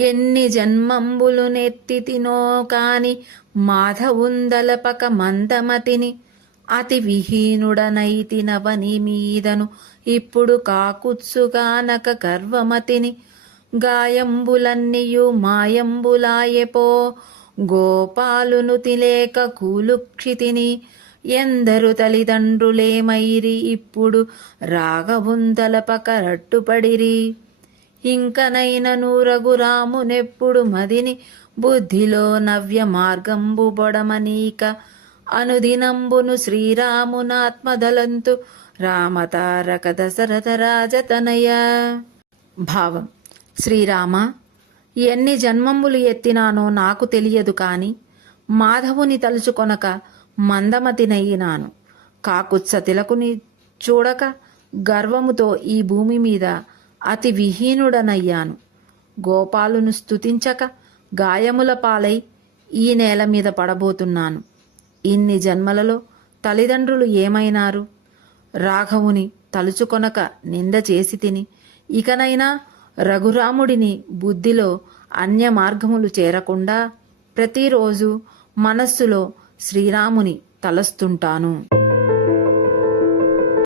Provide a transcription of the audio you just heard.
ఎన్ని జన్మంబులు నెత్తితినో కాని మాధవుందలపక మందమతిని, అతి విహీనుడనైతినవని మీదను ఇప్పుడు కాకుత్సుగానక గర్వమతిని, గాయంబులన్నియు మాయంబులాయెపో గోపాలును తిలేక కూలుక్షితిని, ఎందరు తల్లిదండ్రులేమైరి ఇప్పుడు రాఘవుందలపక రట్టుపడిరి, ఇంకనైనను రఘురామునెప్పుడు మదిని బుద్ధిలో నవ్య మార్గంబు బొడమనీక, అనుదినంబును శ్రీరామునాత్మదలంతు రామతారక దశరథ రాజతనయ. భావం: శ్రీరామ, ఎన్ని జన్మములు ఎత్తినానో నాకు తెలియదు కాని మాధవుని తలుచుకొనక మందమతినయినాను. కాకుత్స తిలకుని చూడక గర్వముతో ఈ భూమి మీద అతి విహీనుడనయ్యాను. గోపాలును స్తుతించక గాయముల పాలై ఈ నేల మీద పడబోతున్నాను. ఇన్ని జన్మలలో తల్లిదండ్రులు ఏమైనారు? రాఘవుని తలుచుకొనక నింద చేసి తిని, ఇకనైనా రఘురాముడిని బుద్ధిలో అన్య మార్గములు చేరకుండా ప్రతిరోజు మనస్సులో శ్రీరాముని తలస్తుంటాను.